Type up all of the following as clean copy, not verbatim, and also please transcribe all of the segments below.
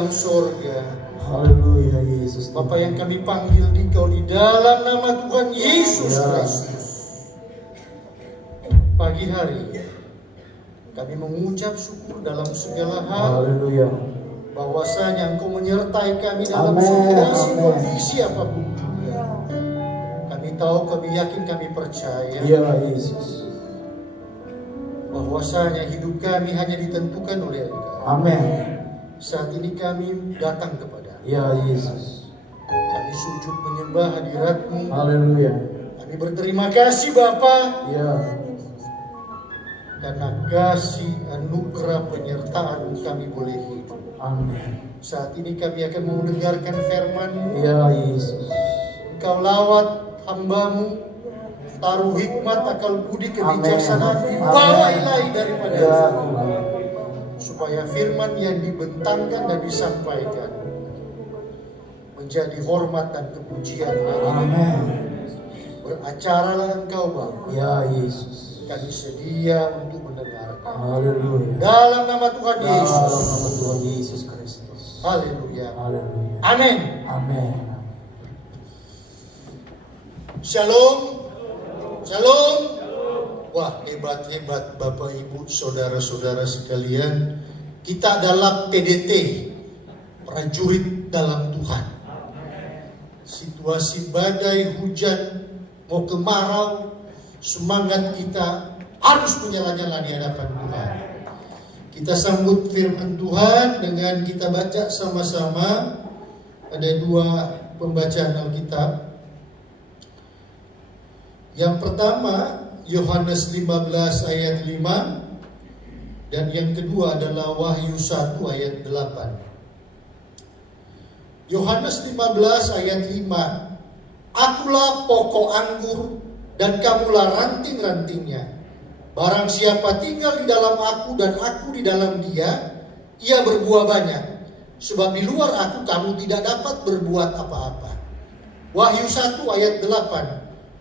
dalam sorga. Haleluya Yesus. Bapa yang kami panggil Engkau di dalam nama Tuhan Yesus Kristus. Pagi hari kami mengucap syukur dalam segala hal. Haleluya. Bahwasanya Engkau menyertai kami dalam Amin, situasi amin. kondisi apapun juga. Kami tahu, kami yakin, kami percaya Ya Yesus. bahwasanya hidup kami hanya ditentukan oleh Engkau. Amin. Saat ini kami datang kepada Ya Yesus. kami sujud menyembah hadirat-Mu. Haleluya. Kami berterima kasih Bapa Ya. karena kasih anugerah penyertaan kami boleh hidup. Amin. Saat ini kami akan mendengarkan firman-Mu. Ya Yesus. Engkau lawat hamba-Mu, taruh hikmat, akal budi, kebijaksanaan di bawah ilahi daripada Ya Engkau. Tuhan. Supaya firman yang dibentangkan dan disampaikan menjadi hormat dan kepujian bagi Engkau. Amin. Beracaralah Engkau Bapa. Ya Yesus. Kami sedia untuk mendengarkan. Haleluya. Dalam nama Tuhan Yesus. Dalam nama Tuhan Yesus Kristus. Haleluya. Haleluya. Amin. Amin. Shalom. Shalom. Wah, hebat-hebat Bapak Ibu, saudara-saudara sekalian. Kita adalah PDT, prajurit dalam Tuhan. Situasi badai, hujan, mau kemarau, semangat kita harus menyala-nyala di hadapan Tuhan. Kita sambut firman Tuhan dengan kita baca sama-sama. Ada dua pembacaan Alkitab. Yang pertama Yohanes 15 ayat 5, dan yang kedua adalah Wahyu 1 ayat 8. Yohanes 15 ayat 5. Akulah pokok anggur dan kamulah ranting-rantingnya. Barang siapa tinggal di dalam aku dan aku di dalam dia, ia berbuah banyak. Sebab di luar aku kamu tidak dapat berbuat apa-apa. Wahyu 1 ayat 8.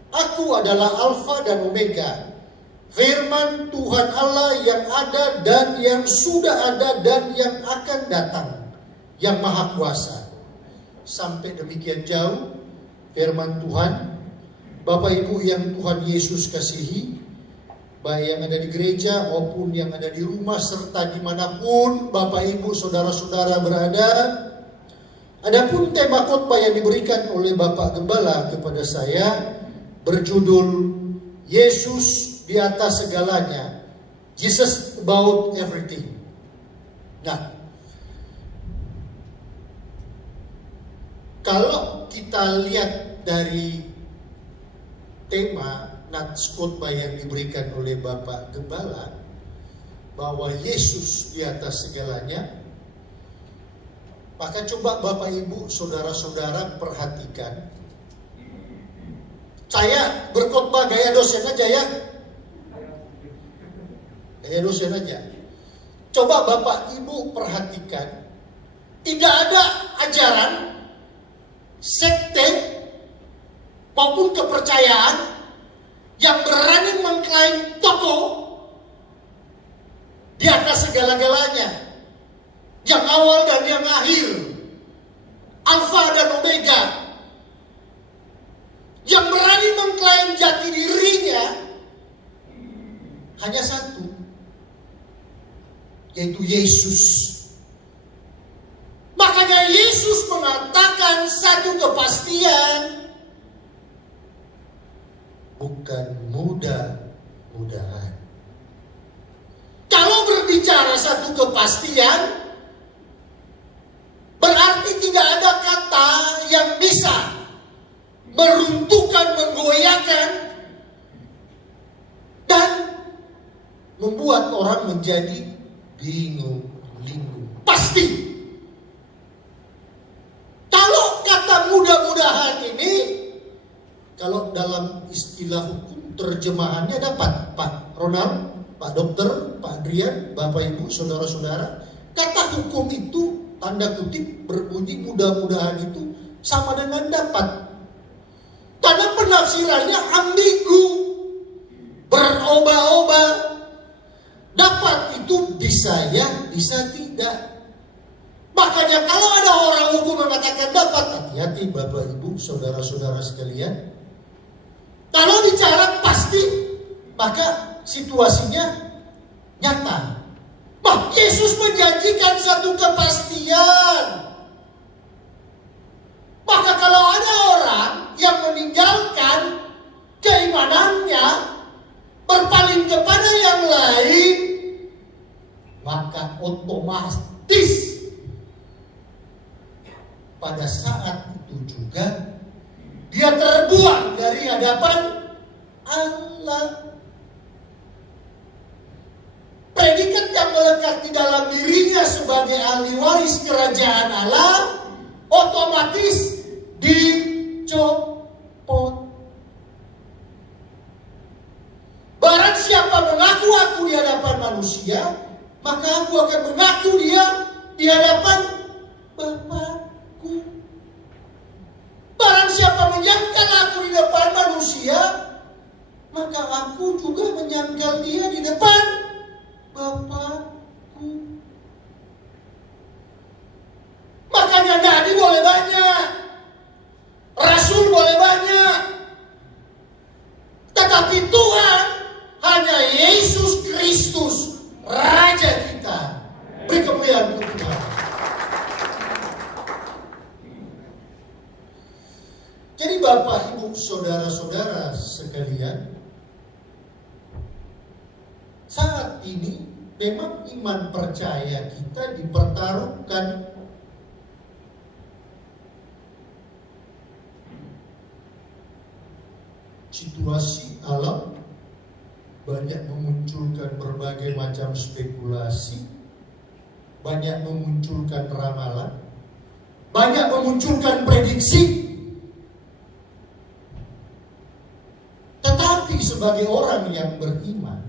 Aku adalah Alfa dan Omega, firman Tuhan Allah yang ada dan yang sudah ada dan yang akan datang, yang Maha Kuasa. Sampai demikian jauh firman Tuhan. Bapak Ibu yang Tuhan Yesus kasihi, baik yang ada di gereja maupun yang ada di rumah serta dimanapun Bapak Ibu saudara-saudara berada. Adapun tema khotbah yang diberikan oleh Bapak Gembala kepada saya berjudul Yesus di atas segalanya, Jesus about everything. Nah, kalau kita lihat dari tema nats khotbah yang diberikan oleh Bapak Gembala bahwa Yesus di atas segalanya, maka coba Bapak Ibu saudara-saudara perhatikan. Saya berkhotbah gaya dosen aja ya. Gaya dosen aja. Coba Bapak Ibu perhatikan. Tidak ada ajaran sekte maupun kepercayaan yang berani mengklaim tokoh di atas segala-galanya. Yang awal dan yang akhir. Alfa dan Omega. Yang berani mengklaim jati dirinya hanya satu, yaitu Yesus. Makanya Yesus mengatakan satu kepastian, bukan mudah-mudahan. Kalau berbicara satu kepastian, berarti tidak ada kata yang bisa meruntuhkan, menggoyahkan, dan membuat orang menjadi bingung-lingung. Pasti. Kalau kata mudah-mudahan ini, kalau dalam istilah hukum terjemahannya dapat Pak Ronald, Pak Dokter, Pak Adrian, Bapak Ibu, Saudara-saudara, kata hukum itu tanda kutip berbunyi mudah-mudahan itu sama dengan dapat. Karena penafsirannya ambigu, berubah-ubah. Dapat itu bisa ya, bisa tidak. Makanya kalau ada orang hukum mengatakan dapat, hati-hati Bapak Ibu, saudara-saudara sekalian. Kalau bicara pasti, maka situasinya nyata. Yesus menjanjikan satu kepastian. Maka kalau ada orang yang meninggalkan keimanannya, berpaling kepada yang lain, maka otomatis pada saat itu juga dia terbuang dari hadapan Allah. Predikat yang melekat di dalam dirinya sebagai ahli waris kerajaan Allah otomatis dicopot. Barang siapa mengaku aku di hadapan manusia, maka aku akan mengaku dia di hadapan Bapakku. Barang siapa menyangkal aku di depan manusia, maka aku juga menyangkal dia di depan Bapakku. Makanya nabi boleh banyak, rasul boleh banyak, tetapi Tuhan hanya Yesus Kristus, Raja kita. Beri kemuliaan untuk Tuhan. Jadi Bapak, Ibu, saudara-saudara sekalian, saat ini memang iman percaya kita dipertaruhkan. Situasi alam banyak memunculkan berbagai macam spekulasi, banyak memunculkan ramalan, banyak memunculkan prediksi. Tetapi sebagai orang yang beriman,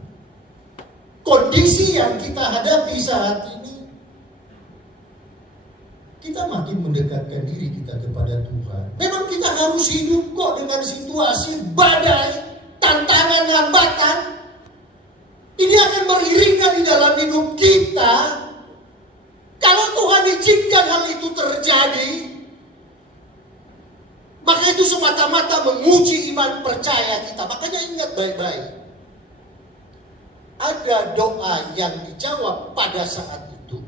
kondisi yang kita hadapi saat ini, kita makin mendekatkan diri kita kepada Tuhan. Memang kita harus hidup kok dengan situasi badai, tantangan, hambatan. Ini akan beriringan di dalam hidup kita. Kalau Tuhan izinkan hal itu terjadi, maka itu semata-mata menguji iman percaya kita. Makanya ingat baik-baik. Ada doa yang dijawab pada saat itu.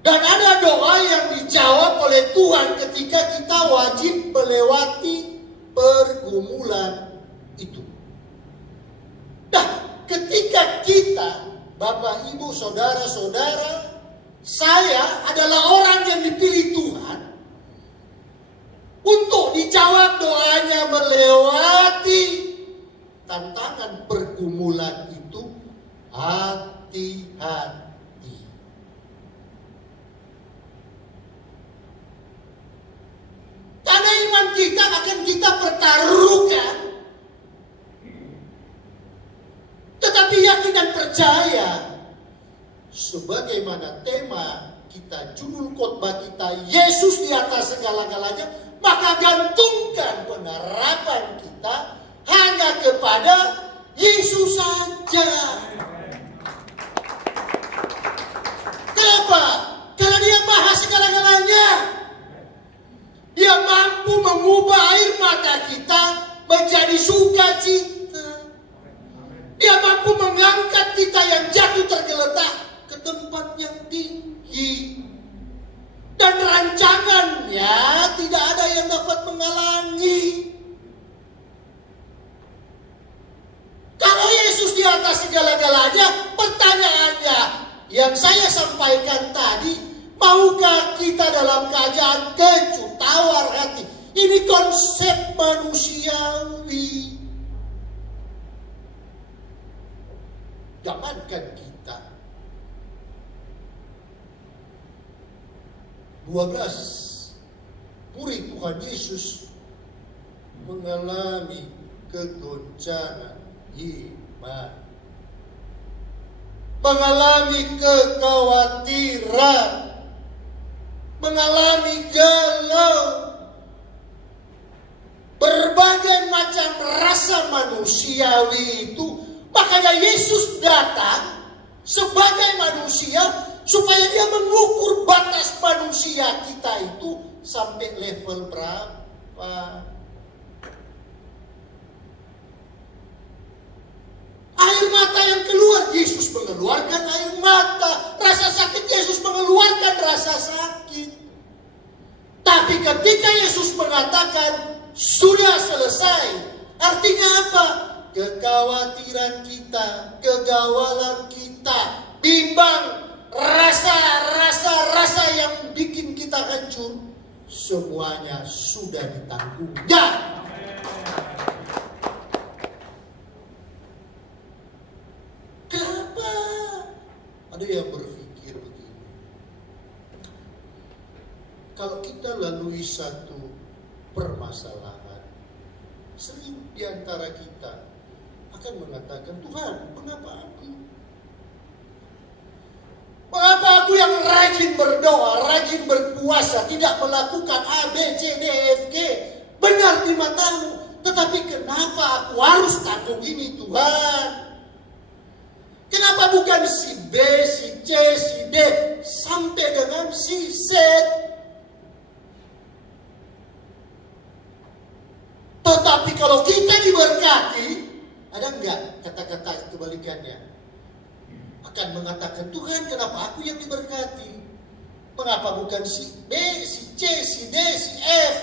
Dan ada doa yang dijawab oleh Tuhan ketika kita wajib melewati pergumulan itu. Nah, ketika kita, Bapak, Ibu, saudara-saudara, saya adalah orang yang dipilih Tuhan untuk dijawab doanya melewati tantangan pergumulan itu, hati-hati. Karena iman kita akan kita pertaruhkan. Tetapi yakin dan percaya, sebagaimana tema kita, judul khotbah kita, Yesus di atas segala-galanya, maka gantungkan pengharapan kita hanya kepada Yesus saja. Kenapa? Karena Dia maha segala-galanya. Dia mampu mengubah air mata kita menjadi sukacita. Dia mampu mengangkat kita yang jatuh tergeletak ke tempat yang tinggi. Dan rancangannya tidak ada yang dapat menghalangi. Kalau Yesus di atas segala-galanya, pertanyaannya yang saya sampaikan tadi, maukah kita dalam keadaan kecut, tawar hati? Ini konsep manusiawi. Jangankan kita. 12 murid Tuhan Yesus mengalami kegoncangan iman, mengalami kekhawatiran, mengalami galau, berbagai macam rasa manusiawi itu. Makanya Yesus datang sebagai manusia supaya Dia mengukur manusia kita itu sampai level berapa? Air mata yang keluar, Yesus mengeluarkan air mata. Rasa sakit, Yesus mengeluarkan rasa sakit. Tapi ketika Yesus mengatakan sudah selesai, artinya apa? Kekhawatiran kita, kegawalan kita, bimbang, rasa yang bikin kita hancur, semuanya sudah ditanggungnya. Kenapa? Ada yang berpikir begini. Kalau kita lalui satu permasalahan, sering di antara kita akan mengatakan, Tuhan, mengapa aku? Mengapa aku yang rajin berdoa, rajin berpuasa, tidak melakukan A, B, C, D, E, F, G, benar di matamu, tetapi kenapa aku harus tanggung ini, Tuhan? Kenapa bukan si B, si C, si D, sampai dengan si Z? Tetapi kalau kita diberkati, ada enggak kata-kata kebalikannya? Akan mengatakan, Tuhan, kenapa aku yang diberkati? Mengapa bukan si B, si C, si D, si F?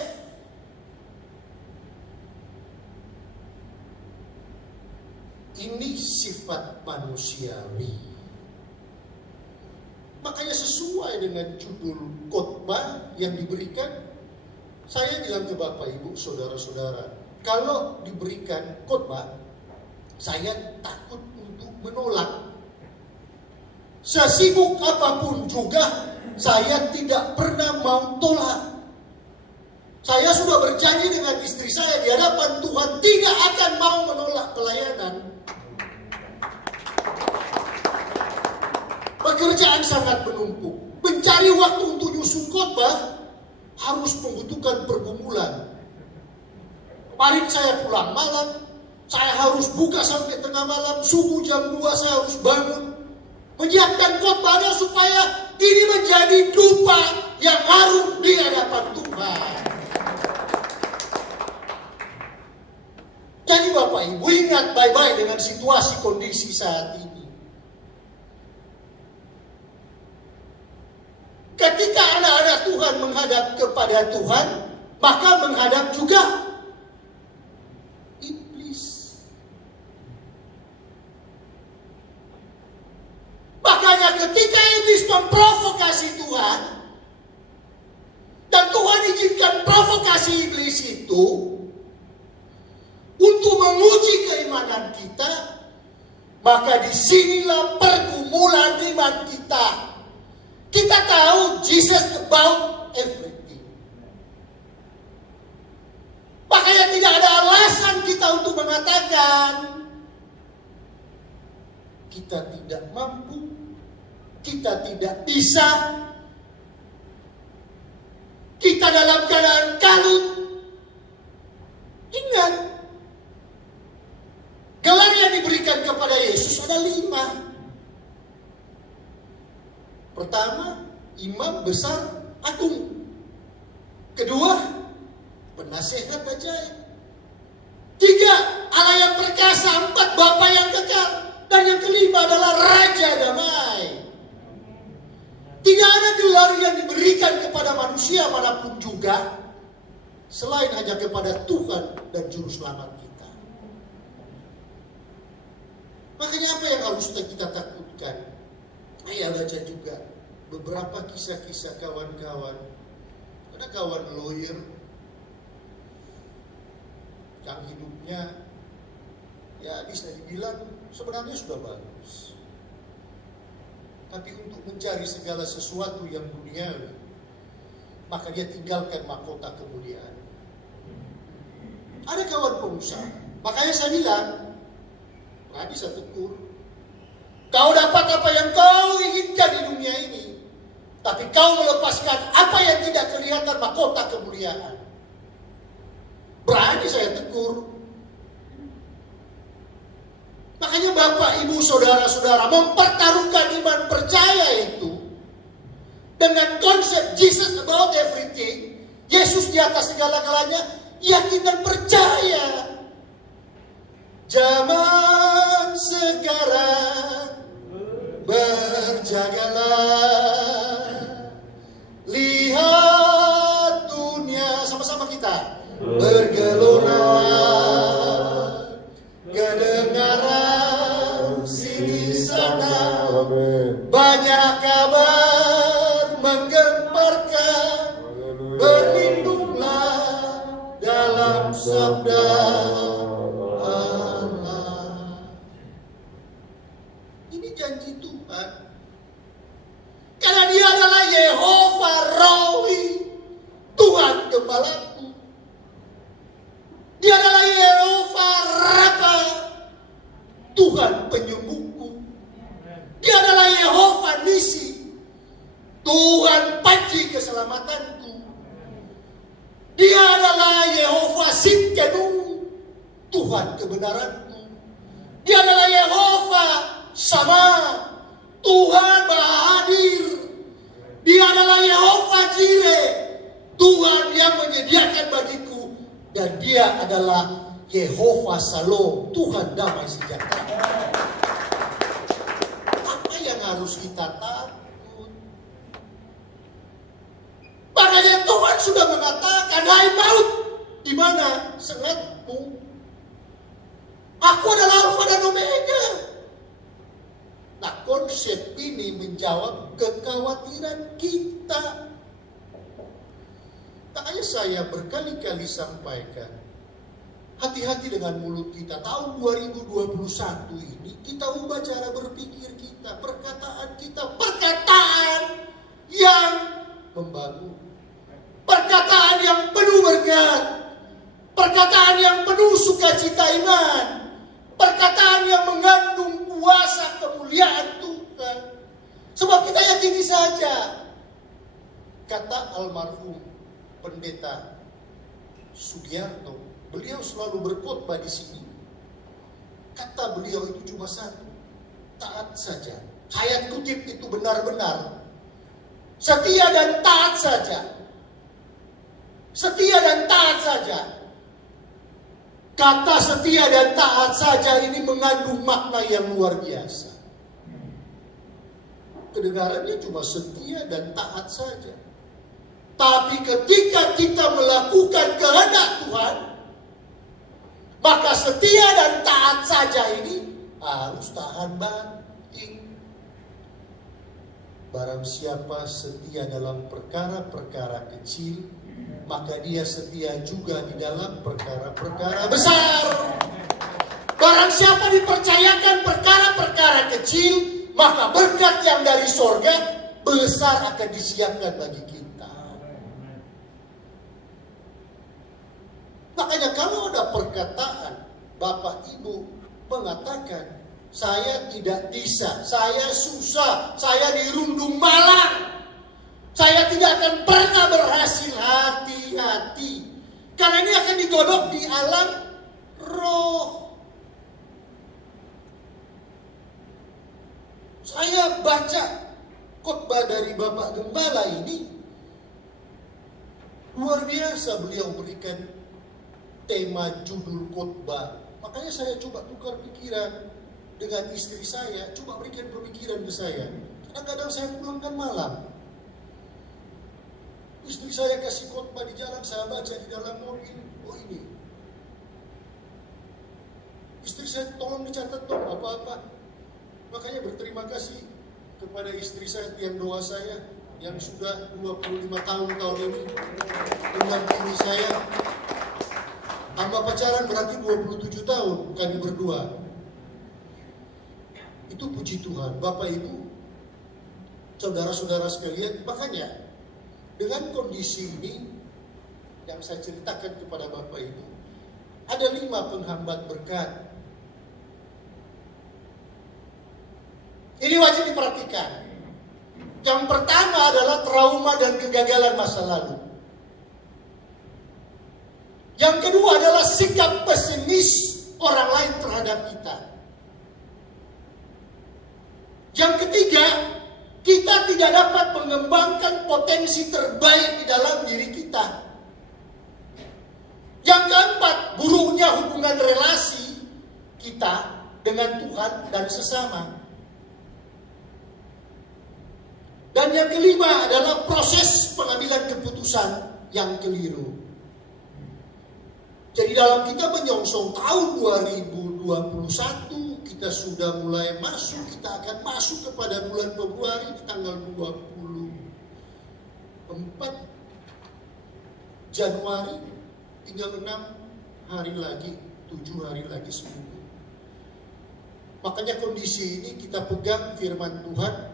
Ini sifat manusiawi. Makanya sesuai dengan judul khotbah yang diberikan, saya bilang ke Bapak Ibu, saudara-saudara, kalau diberikan khotbah, saya takut untuk menolak. Sesibuk apapun juga, saya tidak pernah mau tolak. Saya sudah berjanji dengan istri saya di hadapan Tuhan, tidak akan mau menolak pelayanan. Pekerjaan sangat menumpuk. Mencari waktu untuk nyusun khotbah harus membutuhkan pergumulan. Kemarin saya pulang malam, saya harus buka sampai tengah malam, subuh jam 2 saya harus bangun. Menyiapkan khotbahnya supaya ini menjadi dupa yang harum di hadapan Tuhan. Jadi Bapak Ibu ingat baik-baik dengan situasi kondisi saat ini. Ketika anak-anak Tuhan menghadap kepada Tuhan, maka menghadap juga iblis. Makanya ketika iblis memprovokasi Tuhan, dan Tuhan izinkan provokasi iblis itu untuk menguji keimanan kita, maka disinilah pergumulan iman kita. Kita tahu Jesus about everything. Makanya tidak ada alasan kita untuk mengatakan kita tidak mampu, kita tidak bisa, kita dalam keadaan kalut. Ingat, gelar yang diberikan kepada Yesus ada 5. Pertama, imam besar agung. Kedua, penasehat ajaib. 3, Allah yang perkasa. 4, Bapa yang kekal. Dan yang kelima adalah Raja Damai. Tidak ada gelar yang diberikan kepada manusia manapun juga selain hanya kepada Tuhan dan Juru Selamat kita. Makanya apa yang harus kita takutkan? Saya baca juga beberapa kisah-kisah kawan-kawan. Ada kawan lawyer yang hidupnya ya bisa dibilang sebenarnya sudah bagus. Tapi untuk mencari segala sesuatu yang duniawi, maka dia tinggalkan mahkota kemuliaan. Ada kawan pengusaha. Makanya saya bilang, tadi saya tegur, kau dapat apa yang kau inginkan di dunia ini, tapi kau melepaskan apa yang tidak kelihatan, mahkota kemuliaan. Berani saya tegur. Makanya Bapak, Ibu, Saudara-saudara mempertaruhkan iman percaya itu dengan konsep Jesus about everything, Yesus di atas segala-galanya, yakin dan percaya. Zaman sekarang berjagalah, lihat dunia, sama-sama kita bergelora, kedengaran sini sana, banyak kabar menggemparkan, berlindunglah dalam sabda Allah. Ini janji Tuhan. Karena Dia adalah Yehova Roi, Tuhan Gembalaku. Dia adalah Yehova Rafa, Tuhan penyembuhku. Dia adalah Yehova Nisi, Tuhan panji keselamatanku. Dia adalah Yehova Sidkenu, Tuhan kebenaranku. Dia adalah Yehova Sama, Tuhan Maha Hadir. Dia adalah Yehova Jire, Tuhan yang menyediakan bagiku. Dan Dia adalah Yehova Shalom, Tuhan damai sejahtera. Apa yang harus kita takut? Makanya Tuhan sudah mengatakan, hai maut, di mana sengatmu? Aku adalah Alfa dan Omega. Nah, konsep ini menjawab kekhawatiran kita. Makanya saya berkali-kali sampaikan, hati-hati dengan mulut kita. Tahun 2021 ini kita ubah cara berpikir kita, perkataan kita, perkataan yang membangun, perkataan yang penuh berkat, perkataan yang penuh sukacita iman, perkataan yang mengandung kuasa kemuliaan Tuhan. Sebab kita yakini saja, kata almarhum Pendeta Sugiarto, beliau selalu berkhotbah di sini. Kata beliau itu cuma satu, taat saja. Saya kutip itu benar-benar. Setia dan taat saja. Setia dan taat saja. Kata setia dan taat saja ini mengandung makna yang luar biasa. Kedengarannya cuma setia dan taat saja. Tapi ketika kita melakukan kehendak Tuhan, maka setia dan taat saja ini harus tahan banting. Barang siapa setia dalam perkara-perkara kecil, maka dia setia juga di dalam perkara-perkara besar. Barang siapa dipercayakan perkara-perkara kecil, maka berkat yang dari sorga besar akan disiapkan bagi kita. Makanya kalau ada perkataan Bapak Ibu mengatakan, saya tidak bisa, saya susah, saya dirundung malang, saya tidak akan pernah berhasil, hati-hati. Karena ini akan digodok di alam roh. Saya baca khotbah dari Bapak Gembala ini, luar biasa beliau berikan tema judul khotbah. Makanya saya coba tukar pikiran dengan istri saya, coba berikan pemikiran ke saya. Kadang-kadang saya pulangkan malam, istri saya kasih khotbah di jalan, saya baca di dalam mobil. Oh ini, istri saya tolong dicatat dong apa-apa. Makanya berterima kasih kepada istri saya yang doa saya, yang sudah 25 tahun ini mendampingi saya. Tambah pacaran berarti 27 tahun kami berdua. Itu puji Tuhan, Bapak Ibu, saudara-saudara sekalian. Makanya dengan kondisi ini yang saya ceritakan kepada Bapak Ibu, ada 5 penghambat berkat. Ini wajib diperhatikan. Yang pertama adalah trauma dan kegagalan masa lalu. Yang kedua adalah sikap pesimis orang lain terhadap kita. Yang ketiga, kita tidak dapat mengembangkan potensi terbaik di dalam diri kita. Yang keempat, buruknya hubungan relasi kita dengan Tuhan dan sesama. Dan yang kelima adalah proses pengambilan keputusan yang keliru. Jadi dalam kita menyongsong tahun 2021, kita sudah mulai masuk, kita akan masuk kepada bulan Februari di tanggal 24 Januari, tinggal 6 hari lagi, 7 hari lagi seminggu. Makanya kondisi ini kita pegang firman Tuhan.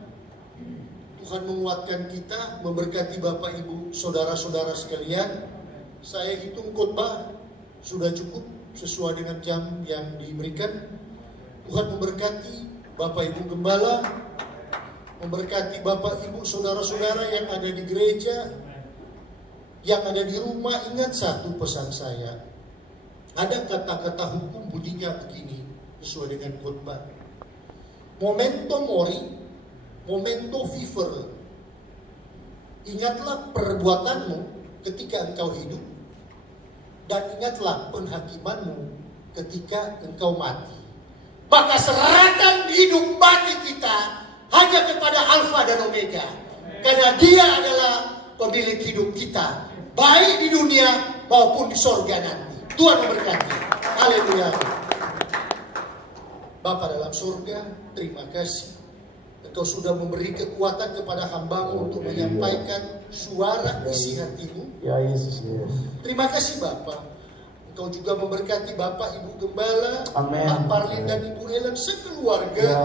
Tuhan menguatkan kita, memberkati Bapak Ibu, saudara-saudara sekalian. Saya hitung khotbah sudah cukup sesuai dengan jam yang diberikan. Tuhan memberkati Bapak Ibu Gembala, memberkati Bapak Ibu saudara-saudara yang ada di gereja, yang ada di rumah. Ingat satu pesan saya. Ada kata-kata hukum bunyinya begini, sesuai dengan khotbah. Memento mori, memento viver. Ingatlah perbuatanmu ketika engkau hidup, dan ingatlah penghakimanmu ketika engkau mati. Maka serahkan hidup mati kita hanya kepada Alfa dan Omega, karena Dia adalah pemilik hidup kita, baik di dunia maupun di sorga nanti. Tuhan memberkati. Haleluya. Bapa dalam surga, terima kasih. Engkau sudah memberi kekuatan kepada hamba-Mu untuk menyampaikan suara isi hati-Mu. Ya Yesus, ya. Terima kasih Bapa. Engkau juga memberkati Bapak Ibu Gembala, Amin. Pak Parlin dan Ibu Ellen sekeluarga. Ya.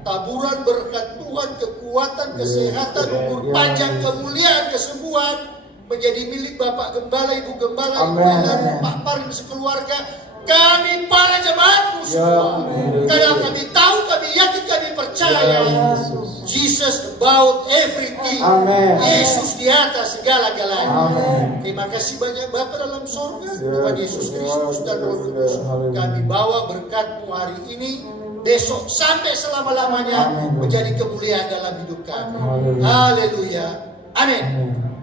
Taburan berkat Tuhan, kekuatan, kesehatan, umur panjang, kemuliaan, kesembuhan menjadi milik Bapak Gembala, Ibu Gembala, Ibu Amin. Ellen, Pak Parlin sekeluarga. Kami para jemaat-Mu Ya. semua. Karena kami tahu, kami yakin, kami percaya. Ya, Yesus. Jesus about everything. Amin. Yesus di atas segala-galanya. Amin. Terima kasih banyak Bapa dalam sorga. Ya, Tuhan Yesus Kristus dan Roh Kudus. Haleluya. Kami bawa berkat-Mu hari ini, besok sampai selama-lamanya Amin. menjadi kemuliaan dalam hidup kami. Haleluya. Haleluya. Amin. Amin.